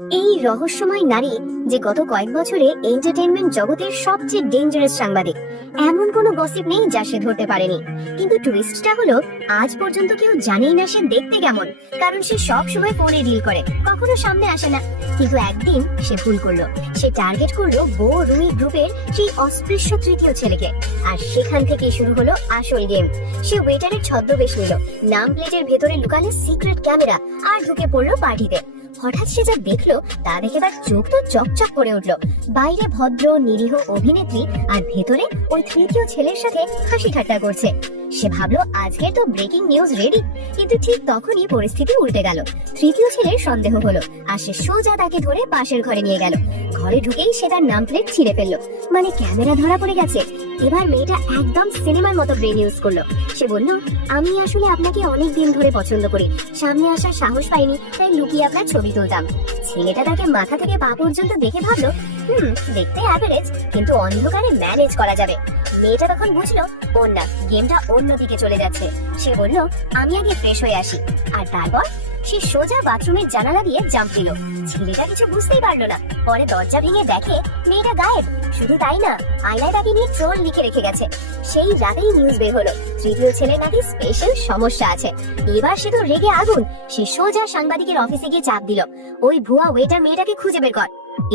এই রহস্যময় নারী যে গত কয়েক বছরে এন্টারটেইনমেন্ট জগতের সবচেয়ে ডেঞ্জারাস সাংবাদিক, এমন কোনো গসিপ নেই যা সে ধরতে পারেনি। কিন্তু টুইস্টটা হলো আজ পর্যন্ত কেউ জানেই না সে দেখতে কেমন, কারণ সে সব সময় ফোনে ডিল করে, কখনো সামনে আসে না। কিন্তু একদিন সে ভুল করলো, সে টার্গেট করলো বো রুই গ্রুপের সেই অস্পৃশ্য তৃতীয় ছেলেকে। আর সেখান থেকেই শুরু হলো আসল গেম। সে ওয়েটারের ছদ্মবেশ নিল, নাম প্লেটের ভেতরে লুকালে সিক্রেট ক্যামেরা, আর ঢুকে পড়লো পার্টিতে। হঠাৎ সে যা দেখলো তা দেখে তার চোখ তো চকচক করে উঠলো। বাইরে ভদ্র নিরীহ অভিনেত্রী, আর ভেতরে ওই তৃতীয় ছেলের সাথে হাসি ঠাট্টা করছে। সে ভাবলো আজকের তো ব্রেকিং নিউজ রেডি। কিন্তু ঠিক তখনই পরিস্থিতি উল্টে গেল। তৃতীয় ছেলের সন্দেহ হলো, আর সে সোজা তাকে ধরে পাশের ঘরে নিয়ে গেল। ঘরে ঢুকেই সে তার নাম প্লেট ছিঁড়ে ফেললো, মানে ক্যামেরা ধরা পড়ে গেছে। এবার মেয়েটা একদম সিনেমার মতো ব্রেন ইউজ করলো। সে বলল, আমি আসলে আপনাকে অনেক দিন ধরে পছন্দ করি, সামনে আসার সাহস পাইনি, তাই লুকিয়ে আপনার ছবি তুলতাম। ছেলেটা তাকে মাথা থেকে পা পর্যন্ত দেখে ভাবলো, দেখতে অ্যাভারেজ, কিন্তু অন্ধকারে ম্যানেজ করা যাবে। মেয়েটা তখন বুঝলো ওর না, গেমটা অন্যদিকে চলে যাচ্ছে। সে বলল, আমি আগে ফ্রেশ হয়ে আসি। আর তারপর সে সোজা বাথরুমের জানালা দিয়ে জাম্প দিল। ছেলেটা কিছু বুঝতেই পারলো না। পরে দরজা ভেঙে দেখে মেয়েটা গায়েব। শুধু তাই না, আয়নায় তাকে নিয়ে ট্রোল লিখে রেখে গেছে। সেই রাতেই নিউজ বের হলো, তৃতীয় ছেলে নাকি স্পেশাল সমস্যা আছে। এবার সে তো রেগে আগুন। সে সোজা সাংবাদিকের অফিসে গিয়ে চাপ দিল, ওই ভুয়া ওয়েটার মেয়েটাকে খুঁজে বের কর।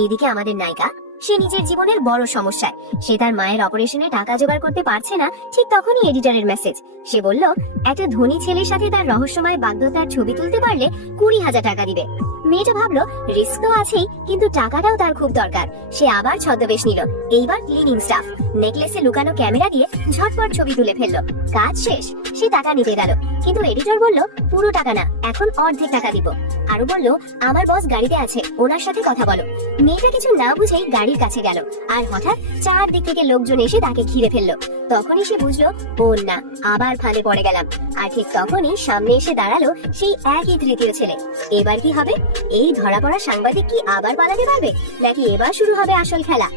এদিকে আমাদের নায়িকা, সে নিজের জীবনের বড় সমস্যায়। সে তার মায়ের অপারেশনে টাকা জোগাড় করতে পারছে না। ঠিক তখনই এডিটরের মেসেজ। সে বলল, একটা ধনী ছেলের সাথে তার রহস্যময় বাধ্যতার ছবি তুলতে পারলে 20,000 টাকা দিবে। মেয়েটা ভাবলো রিস্ক তো আছেই, কিন্তু টাকাটাও তার খুব দরকার। সে আবার ছদ্মবেশ নিল, এইবার ক্লিনিং স্টাফ। নেকলেসে লুকানো ক্যামেরা দিয়ে ঝটপট ছবি তুলে ফেললো। কাজ শেষ, সে টাকা নিতে গেল। কিন্তু এডিটর বলল, পুরো টাকা না, এখন অর্ধেক টাকা দিব। আরো বলল, আমার বস গাড়িতে আছে, ওনার সাথে কথা বলো। মেয়েটা কিছু না বুঝেই গাড়ির কাছে গেল, আর হঠাৎ চারদিক থেকে লোকজন এসে তাকে ঘিরে ফেললো। তখনই সে বুঝলো, ও না, আবার ফাঁদে পড়ে গেলাম। আর ঠিক তখনই সামনে এসে দাঁড়ালো সেই একই তৃতীয় ছেলে। এবার কি হবে? এই ধরা পড়া সাংবাদিক কি আবার পালাতে পারবে, নাকি এবার শুরু হবে আসল খেলা?